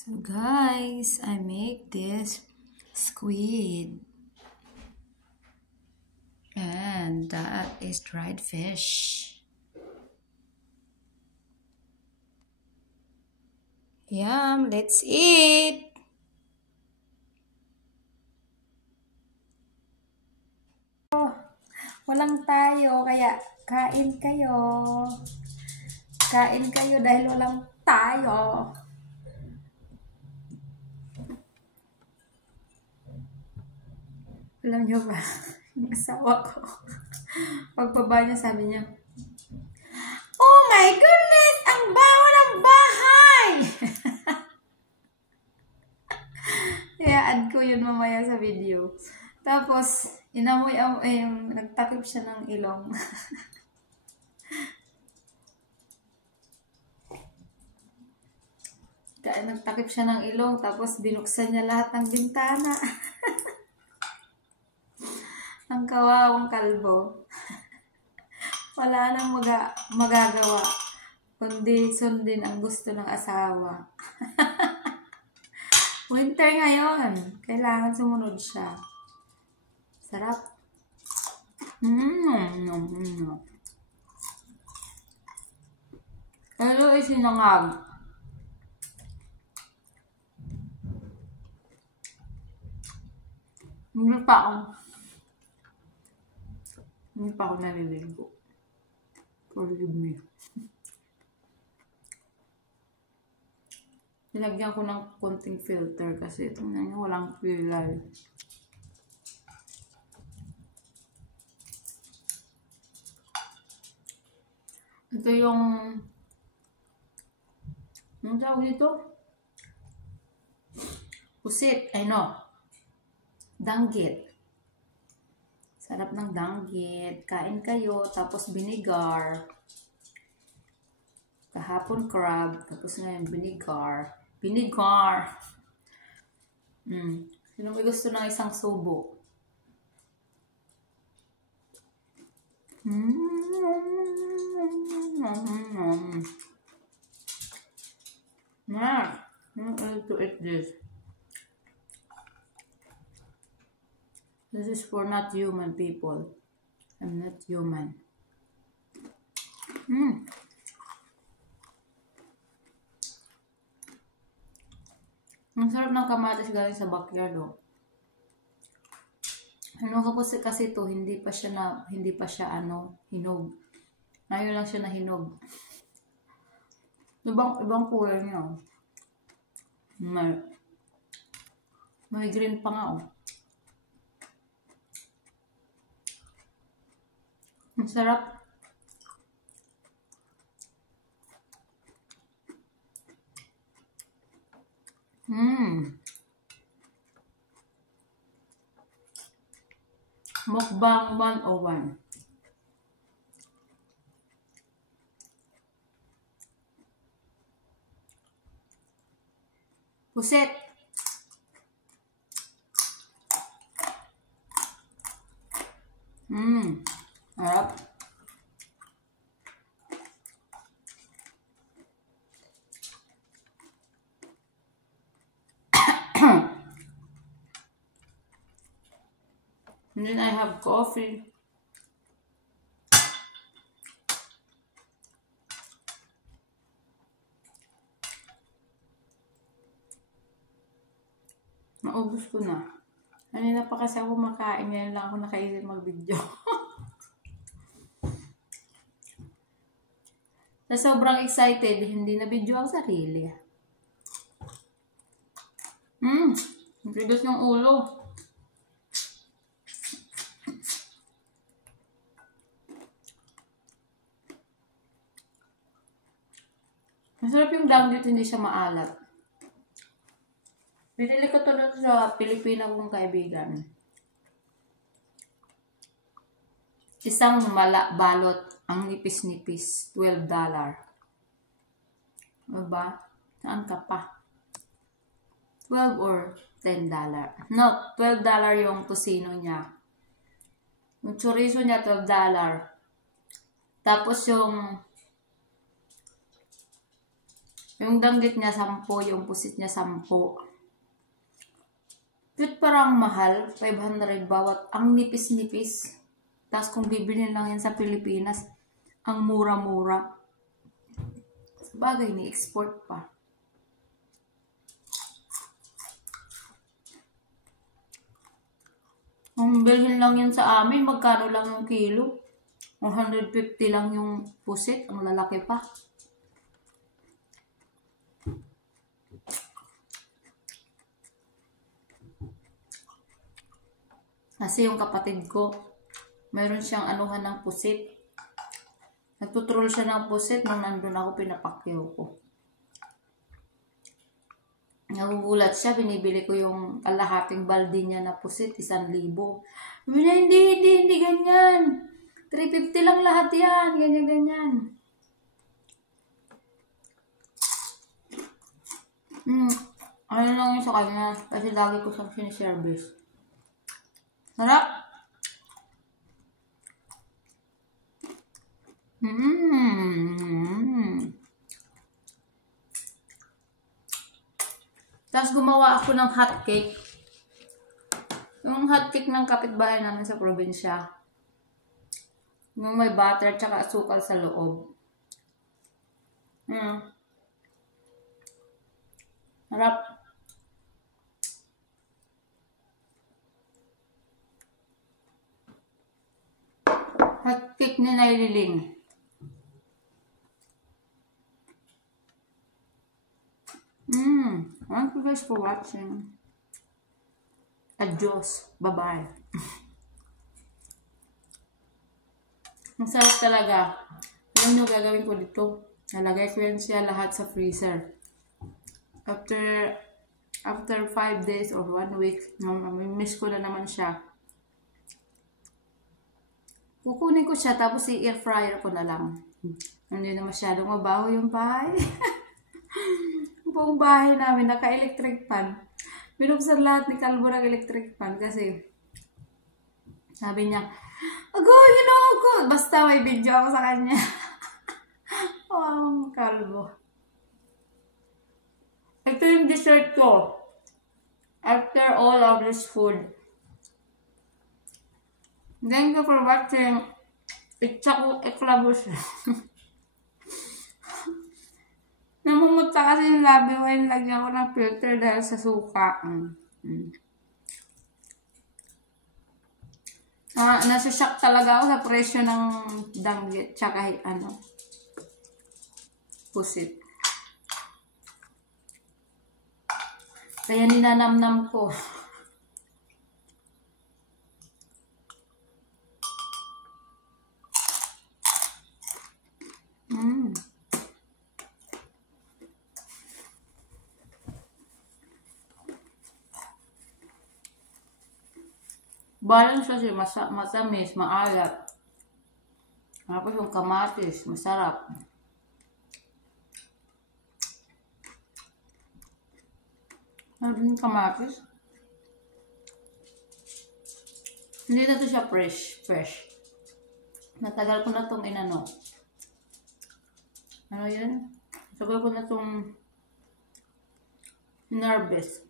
So guys, I make this squid. And that is dried fish. Yum, let's eat! Walang tayo, kaya kain kayo. Kain kayo dahil walang tayo. Alam nyo ba, yung asawa ko, pagbaba niya sabi niya, "Oh my goodness! Ang baho ng bahay!" I-add ko yun mamaya sa video. Tapos, nagtakip siya ng ilong. Kaya nagtakip siya ng ilong, tapos binuksan niya lahat ng bintana. Ang kawawang kalbo. Wala nang magagawa, kundi sundin ang gusto ng asawa. Winter ngayon, kailangan sumunod siya. Sarap. Pero isinangag. Hindi pa ako naliligo. Forgive me. Nilagyan ko ng konting filter kasi tingnan niyo, walang pilay. Ito yung anong tawag dito? Pusit, danggit. Sarap ng danggit. Kain kayo, tapos vinegar. Kahapon crab, tapos ngayon vinegar. Sino may gusto ng isang subo? I'm going to eat this. This is for not human people. I'm not human. Ang sarap ng kamatis galing sa backyard, oh. Kasi to, hindi pa siya hinog. Ngayon lang siya nahinog. Ibang kulay niya, oh. May green pa nga, oh. Ang sarap. Mukbang 101. Puset. Harap. And then I have coffee. Naubos ko na. Kanina pa kasi ako makain. Ngayon lang ako nakaisip mag-video. Na sobrang excited, hindi na video ang sarili. Ang bigas ng ulo. Masarap yung danggit, hindi siya maalat. Binili ko to doon sa Pilipina kong kaibigan. Isang balot, ang nipis-nipis, $12. Diba? Saan ka pa? 12 or $10. No, $12 yung tosino niya. Yung chorizo niya, $12. Tapos yung Yung danggit niya 10, yung pusit niya 10. Cute, parang mahal, 500 bawat. Ang nipis-nipis. Tapos kung bibilhin lang yan sa Pilipinas, ang mura-mura. Sabagay, ni-export pa. Kung bilhin lang yan sa amin, magkano lang yung kilo? 150 lang yung pusit, ang lalaki pa. Kasi yung kapatid ko, mayroon siyang anuhan ng pusit. Nagtutrol siya ng pusit nung nandun ako, pinapakyaw ko. Nagugulat siya, binibili ko yung kalahating balde niya na pusit, 1,000. Hindi ganyan. 350 lang lahat yan, ganyan. Ano lang yun sa kanya, kasi lagi ko siyang siniservice. Sarap! Tapos gumawa ako ng hotcake. Yung hotcake ng kapitbahay namin sa probinsya. Yung may butter tsaka asukal sa loob. Sarap. Hotcake ni Naililing. Thank you guys for watching. Adios. Bye-bye. Ang sarap talaga. Alam nyo gagawin ko dito. Nalagay ko yan siya lahat sa freezer. After 5 days or 1 week, miss ko na naman siya. Kukunin ko siya tapos i-air fryer ko na lang. Hindi na masyadong mabaho yung bahay. Yung buong bahay namin, naka-electric fan. Binuksan lahat ni Kalbo ng electric fan kasi sabi niya, Agoy, basta may video ako sa kanya. Oh, Kalbo. Ito yung dessert ko. After all of this food. Thank you for watching. Itsa ko eklabos. Namumutsa kasi yung labi ko. Lagyan ko ng filter dahil sa suka. Nasa-shock talaga ako sa presyo ng danggit. Tsaka pusit. Kaya ninanamnam ko. Balance kasi matamis, maalat. Tapos yung kamatis, masarap. Ano yung kamatis? Hindi na to siya fresh. Matagal ko na itong inano. Ano yan? Matagal ko na itong inarbes.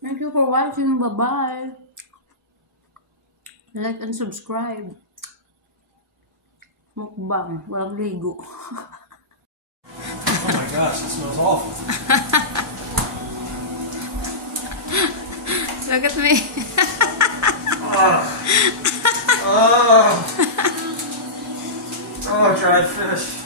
Thank you for watching. Bye-bye. Like and subscribe. Mukbang. Walang ligo. Oh my gosh, it smells awful. Look at me. Oh, dried fish.